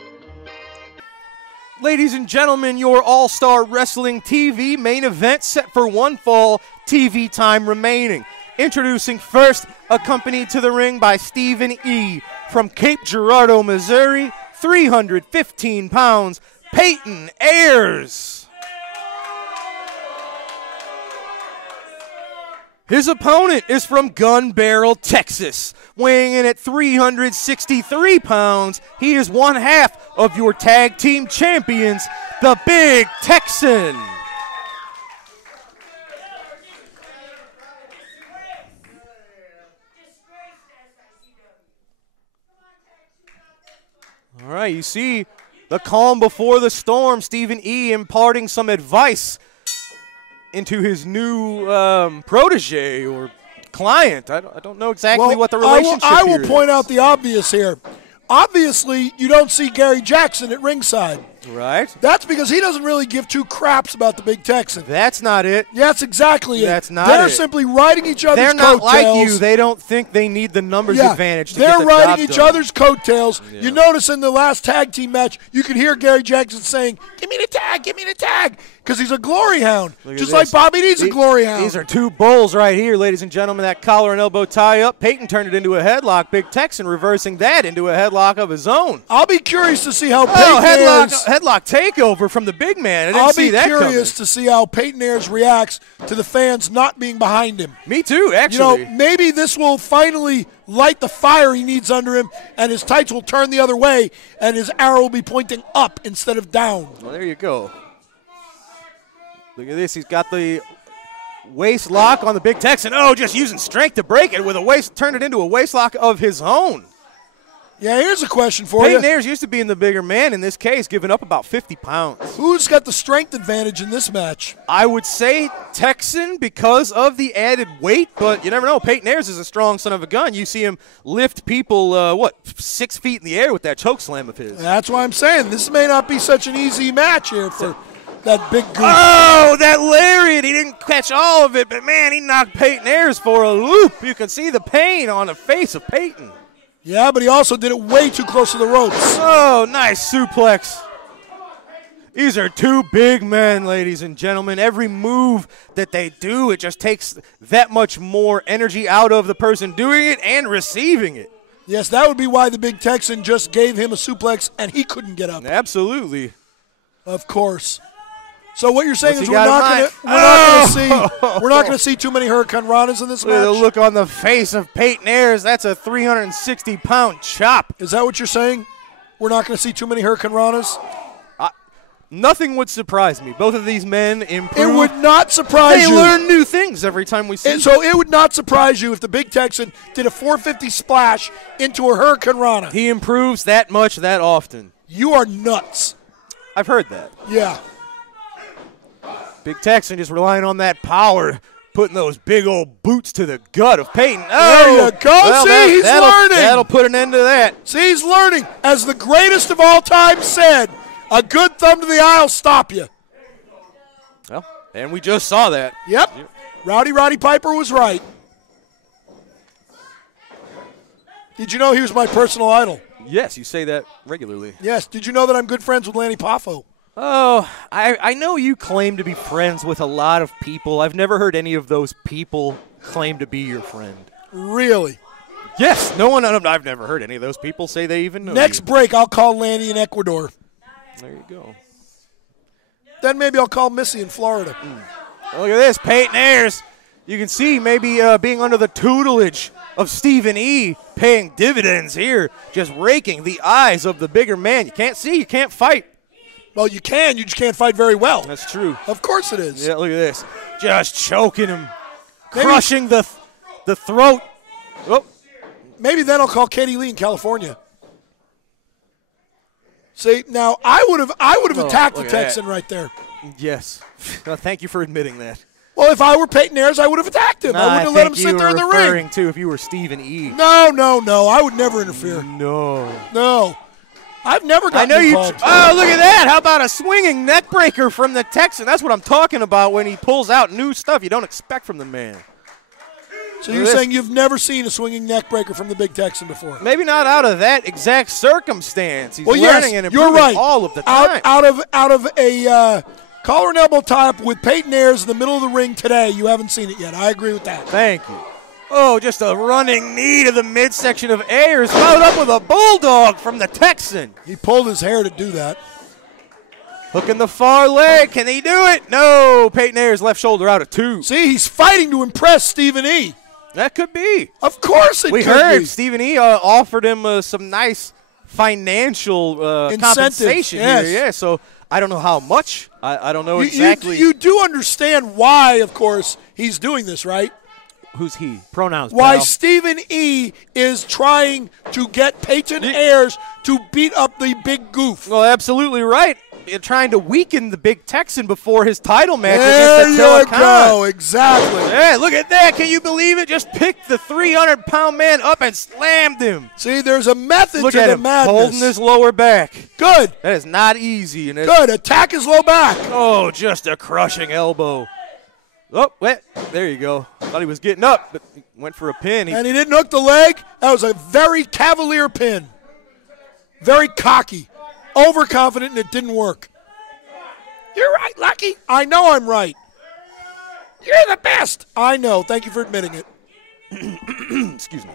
Ladies and gentlemen, your All-Star Wrestling TV main event set for one fall TV time remaining. Introducing first, accompanied to the ring by Stephen E. from Cape Girardeau, Missouri, 315 pounds, Peyton Ayers. His opponent is from Gun Barrel, Texas. Weighing in at 363 pounds, he is one half of your tag team champions, the Big Texan. All right, you see the calm before the storm. Stephen E. imparting some advice into his new protege or client. I don't know exactly what the relationship I will here point is. out the obvious here. Obviously, you don't see Gary Jackson at ringside. Right. That's because he doesn't really give two craps about the Big Texan. That's not it. That's exactly it. That's not They're it. simply riding each other's They're not coattails. like you. They don't think they need the numbers advantage to they're get the riding job each done. other's coattails. Yeah. You notice in the last tag team match, you could hear Gary Jackson saying, "Give me the tag, give me the tag," because he's a glory hound, just like Bobby D's a glory hound. These are two bulls right here, ladies and gentlemen. That collar and elbow tie up. Peyton turned it into a headlock. Big Texan reversing that into a headlock of his own. I'll be curious to see how Peyton Ayers... headlock takeover from the big man. I didn't see that coming. I'll be curious to see how Peyton Ayers reacts to the fans not being behind him. Me too, actually. You know, maybe this will finally light the fire he needs under him, and his tights will turn the other way, and his arrow will be pointing up instead of down. Well, there you go. Look at this. He's got the waist lock on the Big Texan. Oh, just using strength to break it with a waist, turn it into a waist lock of his own. Yeah, here's a question for you. Peyton Ayers used to be in the bigger man. In this case, giving up about 50 pounds. Who's got the strength advantage in this match? I would say Texan because of the added weight, but you never know. Peyton Ayers is a strong son of a gun. You see him lift people, 6 feet in the air with that choke slam of his. That's why I'm saying this may not be such an easy match here for that big goose. Oh, that lariat. He didn't catch all of it, but, man, he knocked Peyton Ayers for a loop. You can see the pain on the face of Peyton. Yeah, but he also did it way too close to the ropes. Oh, nice suplex. These are two big men, ladies and gentlemen. Every move that they do, it just takes that much more energy out of the person doing it and receiving it. Yes, that would be why the Big Texan just gave him a suplex and he couldn't get up. Absolutely. Of course. So what you're saying What's is he we're got not going to see too many Hurricane Ranas in this Look at the match. look on the face of Peyton Ayers. That's a 360-pound chop. Is that what you're saying? We're not going to see too many Hurricane Ranas? Nothing would surprise me. Both of these men improve. It would not surprise you. They learn new things every time we see them. So it would not surprise you if the Big Texan did a 450 splash into a Hurricane Rana. He improves that much that often. You are nuts. I've heard that. Yeah. Big Texan just relying on that power, putting those big old boots to the gut of Peyton. Oh, there you go. Well, he's learning. That'll put an end to that. See, he's learning. As the greatest of all time said, a good thumb to the eye will stop you. Well, and we just saw that. Yep. Roddy Piper was right. Did you know he was my personal idol? Yes, you say that regularly. Yes. Did you know that I'm good friends with Lanny Poffo? Oh, I know you claim to be friends with a lot of people. I've never heard any of those people claim to be your friend. Really? Yes. I've never heard any of those people say they even know Next you. break, I'll call Lanny in Ecuador. There you go. Then maybe I'll call Missy in Florida. Look at this, Peyton Ayers. You can see maybe being under the tutelage of Stephen E. paying dividends here, just raking the eyes of the bigger man. You can't see, you can't fight. Well, you can. You just can't fight very well. That's true. Of course it is. Yeah, look at this. Just choking him. Crushing the throat. Oh. Maybe then I'll call Katie Lee in California. See, now I would have attacked the Texan right there. Yes. Thank you for admitting that. Well, if I were Peyton Ayers, I would have attacked him. I wouldn't have let him sit there in the ring. Referring to if you were Stephen E. No. I would never interfere. No. I've never gotten involved. Oh, look at that. How about a swinging neck breaker from the Texan? That's what I'm talking about when he pulls out new stuff you don't expect from the man. So you're saying you've never seen a swinging neck breaker from the Big Texan before? Maybe not out of that exact circumstance. He's learning and improving you're right. all of the time. Out of a collar and elbow tie-up with Peyton Ayers in the middle of the ring today, you haven't seen it yet. I agree with that. Thank you. Oh, just a running knee to the midsection of Ayers, followed up with a bulldog from the Texan. He pulled his hair to do that. Hooking the far leg. Can he do it? No. Peyton Ayers left shoulder out at 2. See, he's fighting to impress Stephen E. That could be. Of course it could be. We heard Stephen E. offered him some nice financial compensation here. Yeah, so I don't know how much. I don't know exactly. You do understand why, of course, he's doing this, right? Who's he? Pronouns. Why pal. Stephen E. is trying to get Peyton Ayers to beat up the big goof. Well, absolutely right. You're trying to weaken the Big Texan before his title match against Attila Khan. There you go, exactly. Yeah, look at that. Can you believe it? Just picked the 300-pound man up and slammed him. See, there's a method to the madness. Holding his lower back. Good. That is not easy. And good. Attack his low back. Oh, just a crushing elbow. Oh, there you go. Thought he was getting up, but he went for a pin. And he didn't hook the leg. That was a very cavalier pin. Very cocky. Overconfident, and it didn't work. You're right, Lucky. I know I'm right. You're the best. I know. Thank you for admitting it. Excuse me.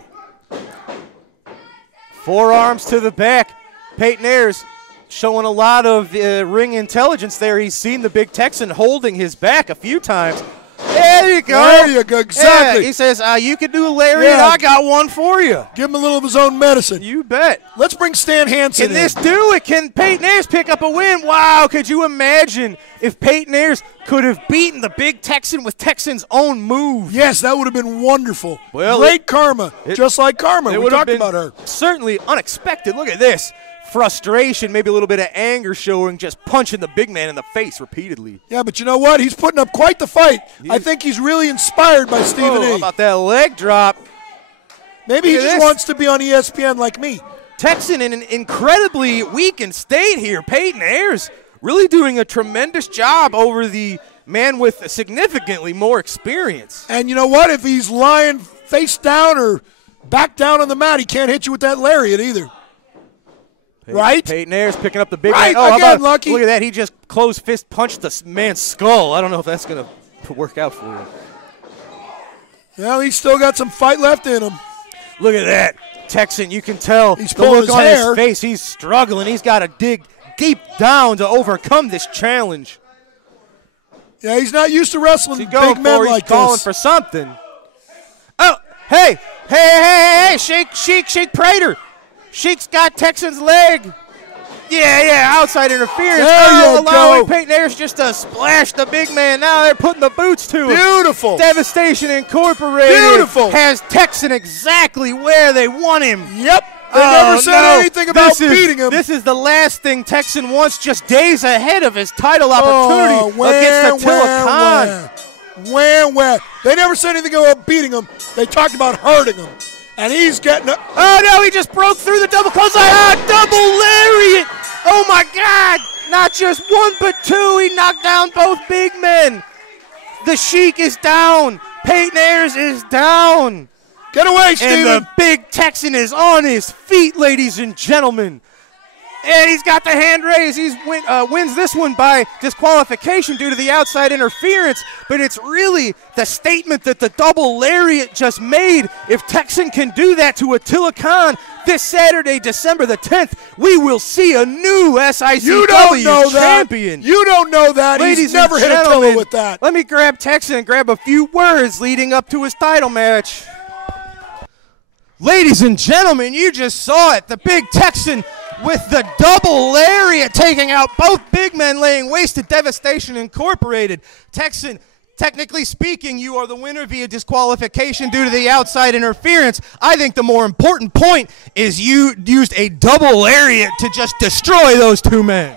Forearms to the back. Peyton Ayers showing a lot of ring intelligence there. He's seen the Big Texan holding his back a few times. There you go. There you go. Exactly. Yeah, he says, you can do a lariat. I got one for you. Give him a little of his own medicine. You bet. Let's bring Stan Hansen in. Can this do it? Can Peyton Ayers pick up a win? Wow. Could you imagine if Peyton Ayers could have beaten the Big Texan with Texan's own move? Yes, that would have been wonderful. Well, great karma. Just like karma. We talked about her. Certainly unexpected. Look at this. Frustration, maybe a little bit of anger showing, just punching the big man in the face repeatedly. Yeah, but you know what? He's putting up quite the fight. I think he's really inspired by Stephen E. How about that leg drop? Maybe he just wants to be on ESPN like me. Texan in an incredibly weakened state here. Peyton Ayers really doing a tremendous job over the man with significantly more experience. And you know what? If he's lying face down or back down on the mat, he can't hit you with that lariat either. Right? Peyton Ayers picking up the big man. Oh, again, how about, Lucky. Look at that. He just closed fist punched the man's skull. I don't know if that's going to work out for him. Well, he's still got some fight left in him. Look at that. Texan, you can tell he's the look on hair. his face. He's struggling. He's got to dig deep down to overcome this challenge. Yeah, he's not used to wrestling big men like this. He's calling for something. Oh, hey, Sheik Prater. Sheik's got Texan's leg. Yeah, outside interference. Allowing Peyton Ayers just to splash the big man. Now they're putting the boots to him. Beautiful. Devastation Incorporated has Texan exactly where they want him. Yep. They never said anything about beating him. This is the last thing Texan wants, just days ahead of his title opportunity against Attila Khan. Where? They never said anything about beating him. They talked about hurting him. And he's getting Oh, no, he just broke through the double clothesline. Double lariat. Oh, my God. Not just one, but two. He knocked down both big men. The Sheik is down. Peyton Ayers is down. Get away, Steven. And the Big Texan is on his feet, ladies and gentlemen. And he's got the hand raised. He wins this one by disqualification due to the outside interference. But it's really the statement that the double lariat just made. If Texan can do that to Attila Khan this Saturday, December the 10th, we will see a new SICW champion. You don't know that. He's never hit Attila with that. Let me grab Texan and grab a few words leading up to his title match. Ladies and gentlemen, you just saw it. The Big Texan with the double lariat taking out both big men, laying waste to Devastation Incorporated. Texan, technically speaking, you are the winner via disqualification due to the outside interference. I think the more important point is you used a double lariat to just destroy those two men.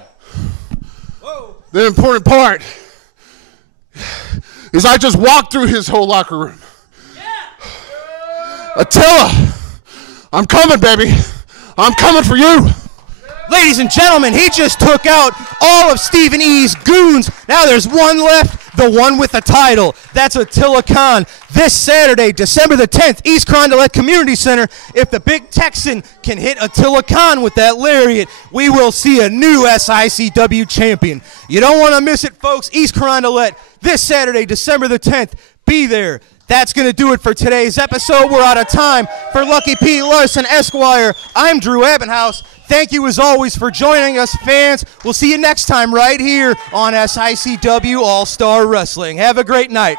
The important part is I just walked through his whole locker room. Attila, I'm coming, baby. I'm coming for you. Ladies and gentlemen, he just took out all of Stephen E's goons. Now there's one left, the one with the title. That's Attila Khan. This Saturday, December the 10th, East Carondelet Community Center. If the Big Texan can hit Attila Khan with that lariat, we will see a new SICW champion. You don't want to miss it, folks. East Carondelet, this Saturday, December the 10th. Be there. That's going to do it for today's episode. We're out of time. For Lucky P. Larson, Esquire, I'm Drew Abbenhouse. Thank you, as always, for joining us, fans. We'll see you next time right here on SICW All-Star Wrestling. Have a great night.